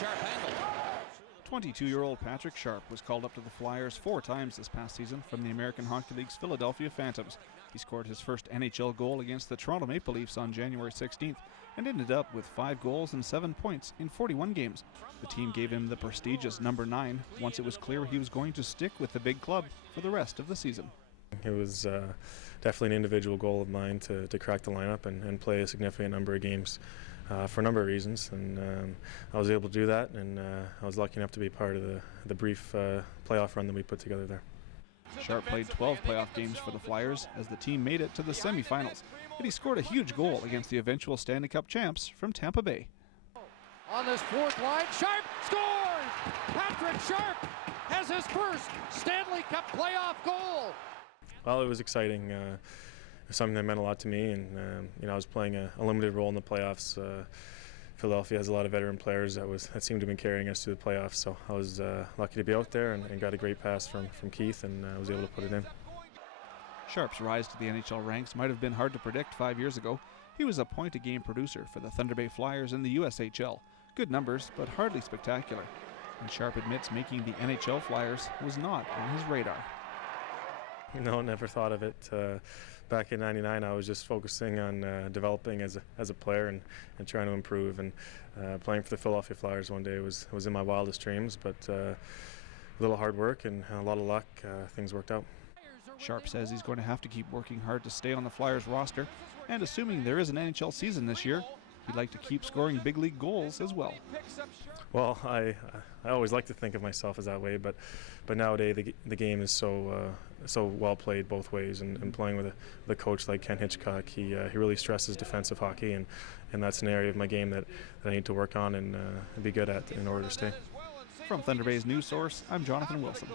Sharp angle. 22-year-old Patrick Sharp was called up to the Flyers 4 times this past season from the American Hockey League's Philadelphia Phantoms. He scored his first NHL goal against the Toronto Maple Leafs on January 16th and ended up with 5 goals and 7 points in 41 games. The team gave him the prestigious number 9 once it was clear he was going to stick with the big club for the rest of the season. It was definitely an individual goal of mine to crack the lineup and play a significant number of games for a number of reasons, and I was able to do that, and I was lucky enough to be part of the brief playoff run that we put together there. Sharp played 12 playoff games for the Flyers as the team made it to the semifinals, and he scored a huge goal against the eventual Stanley Cup champs from Tampa Bay. On this fourth line, Sharp scores! Patrick Sharp has his first Stanley Cup playoff goal! Well, it was exciting. Something that meant a lot to me, and I was playing a limited role in the playoffs. Philadelphia has a lot of veteran players that seemed to have been carrying us through the playoffs, so I was lucky to be out there and got a great pass from Keith, and I was able to put it in. Sharp's rise to the NHL ranks might have been hard to predict 5 years ago. He was a point-a-game producer for the Thunder Bay Flyers in the USHL. Good numbers, but hardly spectacular. And Sharp admits making the NHL Flyers was not on his radar. No, never thought of it. Back in '99, I was just focusing on developing as a player and trying to improve. And playing for the Philadelphia Flyers one day was in my wildest dreams. But a little hard work and a lot of luck, things worked out. Sharp says he's going to have to keep working hard to stay on the Flyers roster. And assuming there is an NHL season this year, he'd like to keep scoring big league goals as well. Well, I always like to think of myself as that way, but nowadays the game is so well played both ways, and playing with a coach like Ken Hitchcock, he really stresses defensive hockey, and that's an area of my game that I need to work on and be good at in order to stay. From Thunder Bay's news source, I'm Jonathan Wilson.